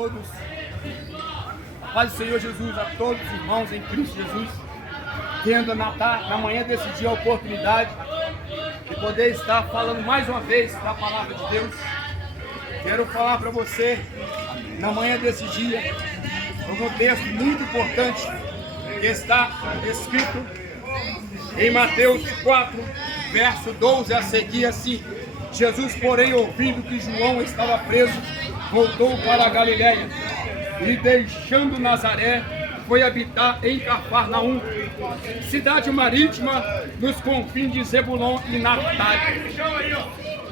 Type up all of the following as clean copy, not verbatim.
Todos, a paz do Senhor Jesus a todos os irmãos em Cristo Jesus, tendo na manhã desse dia a oportunidade de poder estar falando mais uma vez da palavra de Deus. Quero falar para você, na manhã desse dia, sobre um texto muito importante que está escrito em Mateus 4, verso 12 a seguir assim: Jesus, porém, ouvindo que João estava preso, voltou para a Galiléia e, deixando Nazaré, foi habitar em Cafarnaum, cidade marítima nos confins de Zebulon e Naftali,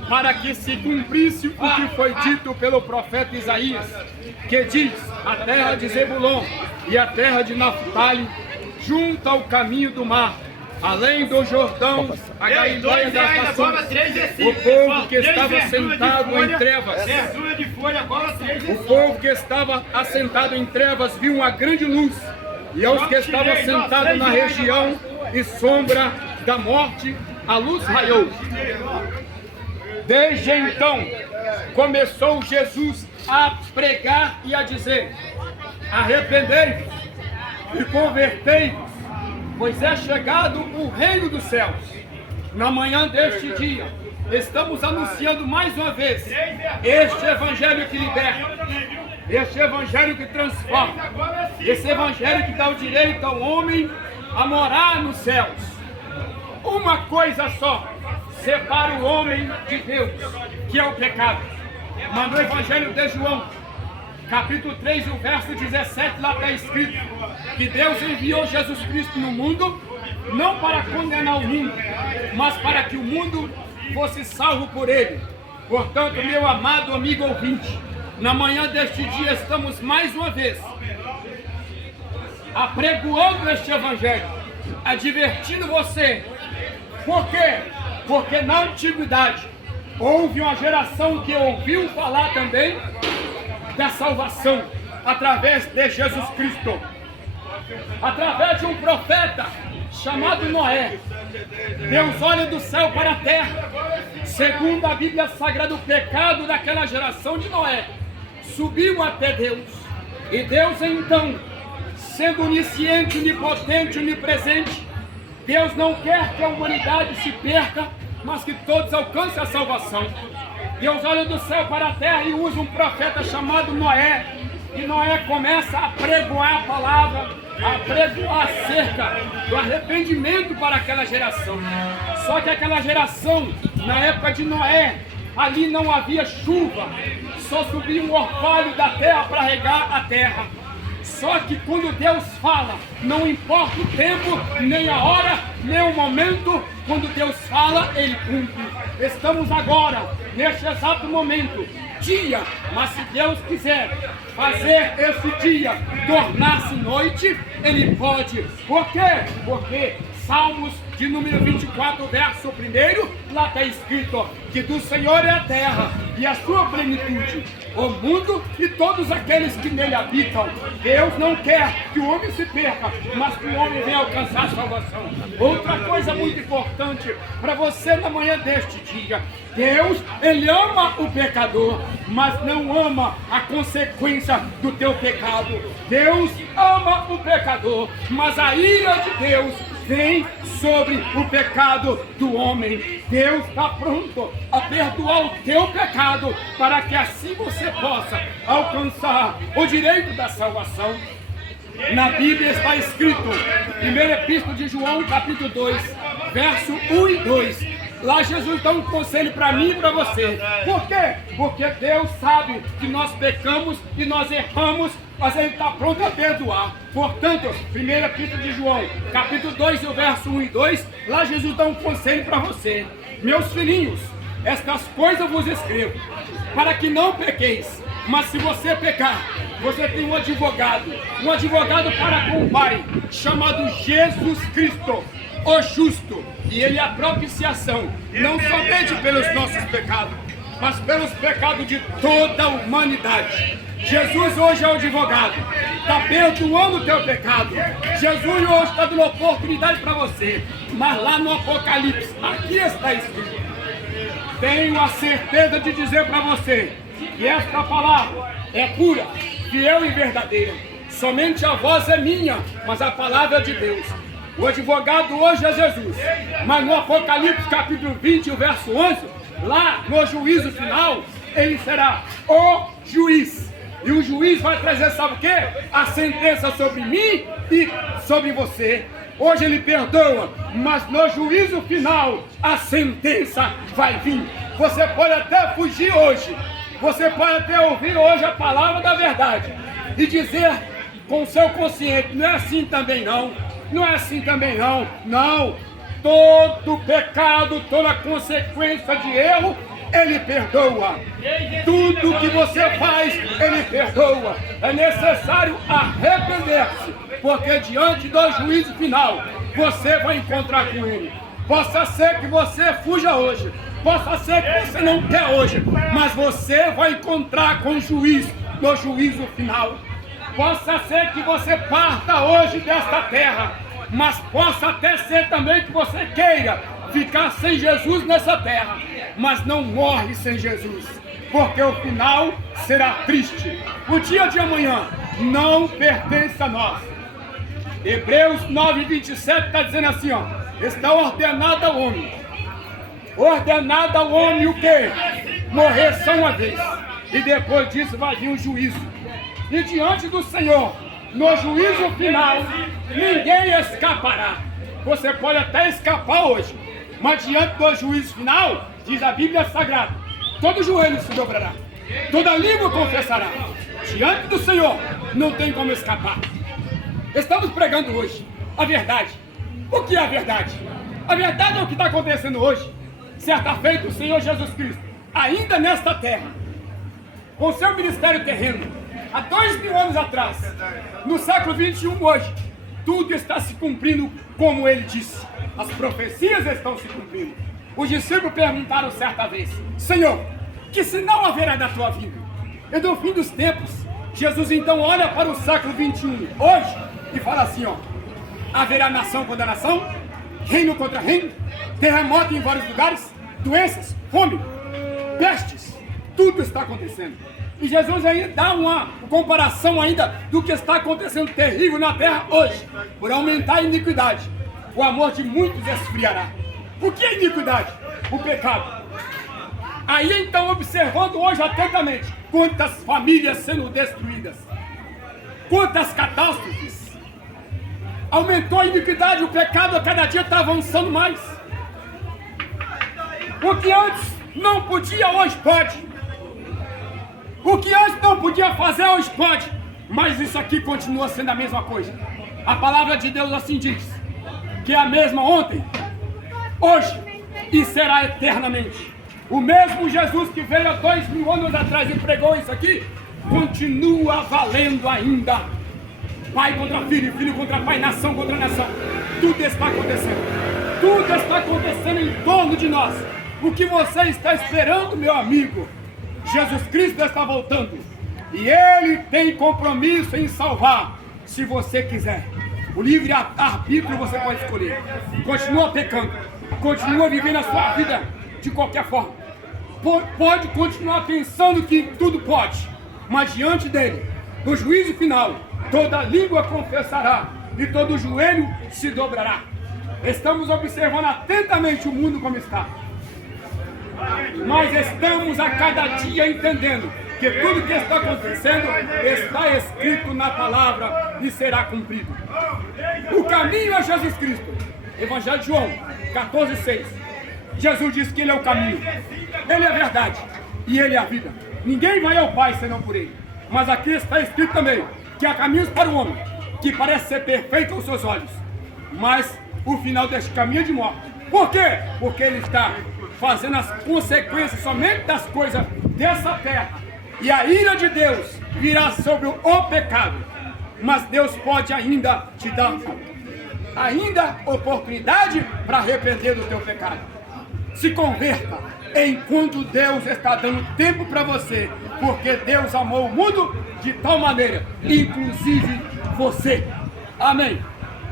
para que se cumprisse o que foi dito pelo profeta Isaías, que diz: a terra de Zebulon e a terra de Naftali, junto ao caminho do mar, além do Jordão, a Galiléia das nações, o povo que estava sentado em trevas, o povo que estava assentado em trevas viu uma grande luz, e aos que estavam sentados na região e sombra da morte, a luz raiou. Desde então começou Jesus a pregar e a dizer: arrependei-vos e convertei-vos, pois é chegado o reino dos céus. Na manhã deste dia, estamos anunciando mais uma vez este evangelho que liberta, este evangelho que transforma, esse evangelho que dá o direito ao homem a morar nos céus. Uma coisa só separa o homem de Deus, que é o pecado. Mas no evangelho de João, capítulo 3, o verso 17, lá está escrito que Deus enviou Jesus Cristo no mundo, não para condenar o mundo, mas para que o mundo fosse salvo por ele. Portanto, meu amado amigo ouvinte, na manhã deste dia estamos mais uma vez apregoando este evangelho, advertindo você. Por quê? Porque na antiguidade houve uma geração que ouviu falar também da salvação através de Jesus Cristo, através de um profeta chamado Noé. Deus olha do céu para a terra. Segundo a Bíblia Sagrada, o pecado daquela geração de Noé subiu até Deus, e Deus então, sendo onisciente, onipotente, onipresente, Deus não quer que a humanidade se perca, mas que todos alcancem a salvação. Deus olha do céu para a terra e usa um profeta chamado Noé. E Noé começa a pregoar a palavra, a pregoar acerca do arrependimento para aquela geração. Só que aquela geração, na época de Noé, ali não havia chuva, só subia um orvalho da terra para regar a terra. Só que quando Deus fala, não importa o tempo, nem a hora, nem o momento, quando Deus fala, Ele cumpre. Estamos agora, neste exato momento, dia, mas se Deus quiser fazer esse dia tornar-se noite, Ele pode. Por quê? Porque Salmos de número 24, verso 1, lá está escrito que do Senhor é a terra e a sua plenitude, o mundo e todos aqueles que nele habitam. Deus não quer que o homem se perca, mas que o homem venha alcançar a salvação. Outra coisa muito importante para você na manhã deste dia: Deus, Ele ama o pecador, mas não ama a consequência do teu pecado. Deus ama o pecador, mas a ira de Deus vem sobre o pecado do homem. Deus está pronto a perdoar o teu pecado, para que assim você possa alcançar o direito da salvação. Na Bíblia está escrito, primeira epístola de João, capítulo 2, verso 1 e 2. Lá Jesus dá um conselho para mim e para você. Por quê? Porque Deus sabe que nós pecamos e nós erramos, mas Ele está pronto a perdoar. Portanto, primeira epístola de João, capítulo 2, o verso 1 e 2, lá Jesus dá um conselho para você. Meus filhinhos, estas coisas vos escrevo, para que não pequeis. Mas se você pecar, você tem um advogado para com o Pai, chamado Jesus Cristo, o justo. E Ele é a propiciação, não somente pelos nossos pecados, mas pelos pecados de toda a humanidade. Jesus hoje é o advogado, está perdoando o teu pecado. Jesus hoje está dando oportunidade para você. Mas lá no Apocalipse, aqui está escrito: tenho a certeza de dizer para você que esta palavra é pura, fiel e verdadeira. Somente a voz é minha, mas a palavra é de Deus. O advogado hoje é Jesus. Mas no Apocalipse capítulo 20, o verso 11, lá no juízo final, ele será o juiz. E o juiz vai trazer, sabe o quê? A sentença sobre mim e sobre você. Hoje ele perdoa, mas no juízo final a sentença vai vir. Você pode até fugir hoje. Você pode até ouvir hoje a palavra da verdade e dizer com o seu consciente, não é assim também não. Não é assim também não. Não. Todo pecado, toda consequência de erro, Ele perdoa. Tudo que você faz, Ele perdoa. É necessário arrepender-se, porque diante do juízo final, você vai encontrar com Ele. Possa ser que você fuja hoje, possa ser que você não quer hoje, mas você vai encontrar com o juiz no juízo final. Possa ser que você parta hoje desta terra, mas possa até ser também que você queira ficar sem Jesus nessa terra, mas não morre sem Jesus, porque o final será triste. O dia de amanhã não pertence a nós. Hebreus 9:27 está dizendo assim, ó, está ordenado ao homem. Ordenado ao homem o quê? Morrer só uma vez. E depois disso vai vir o juízo. E diante do Senhor, no juízo final, ninguém escapará. Você pode até escapar hoje, mas diante do juízo final, diz a Bíblia Sagrada, todo joelho se dobrará, toda língua confessará. Diante do Senhor, não tem como escapar. Estamos pregando hoje a verdade. O que é a verdade? A verdade é o que está acontecendo hoje. Certa feita, o Senhor Jesus Cristo, ainda nesta terra, com seu ministério terreno, há 2000 anos atrás, no século 21 hoje, tudo está se cumprindo como ele disse. As profecias estão se cumprindo. Os discípulos perguntaram certa vez, Senhor, que sinal haverá da tua vinda? E no fim dos tempos, Jesus então olha para o século 21 hoje e fala assim, ó, haverá nação contra nação, reino contra reino, terremoto em vários lugares, doenças, fome, pestes, tudo está acontecendo. E Jesus ainda dá uma comparação ainda do que está acontecendo terrível na terra hoje. Por aumentar a iniquidade, o amor de muitos esfriará. O que é iniquidade? O pecado. Aí então, observando hoje atentamente, quantas famílias sendo destruídas, quantas catástrofes. Aumentou a iniquidade, o pecado a cada dia está avançando mais. O que antes não podia, hoje pode. O que antes não podia fazer, hoje pode. Mas isso aqui continua sendo a mesma coisa. A palavra de Deus assim diz, que é a mesma ontem, hoje e será eternamente. O mesmo Jesus que veio há 2000 anos atrás e pregou isso aqui, continua valendo ainda. Pai contra filho, filho contra pai, nação contra nação. Tudo está acontecendo. Tudo está acontecendo em torno de nós. O que você está esperando, meu amigo? Jesus Cristo está voltando. E Ele tem compromisso em salvar, se você quiser. O livre-arbítrio você pode escolher. Continua pecando. Continua vivendo a sua vida de qualquer forma. Pode continuar pensando que tudo pode. Mas diante dele, no juízo final, toda língua confessará e todo joelho se dobrará. Estamos observando atentamente o mundo como está. Mas estamos a cada dia entendendo que tudo que está acontecendo está escrito na palavra e será cumprido. O caminho é Jesus Cristo. Evangelho de João 14:6. Jesus diz que Ele é o caminho, Ele é a verdade e Ele é a vida. Ninguém vai ao Pai senão por Ele. Mas aqui está escrito também que há caminhos para o homem que parece ser perfeito aos seus olhos, mas o final deste caminho é de morte. Por quê? Porque ele está fazendo as consequências somente das coisas dessa terra. E a ira de Deus virá sobre o pecado. Mas Deus pode ainda te dar ainda oportunidade para arrepender do teu pecado. Se converta enquanto Deus está dando tempo para você, porque Deus amou o mundo de tal maneira, inclusive você. Amém.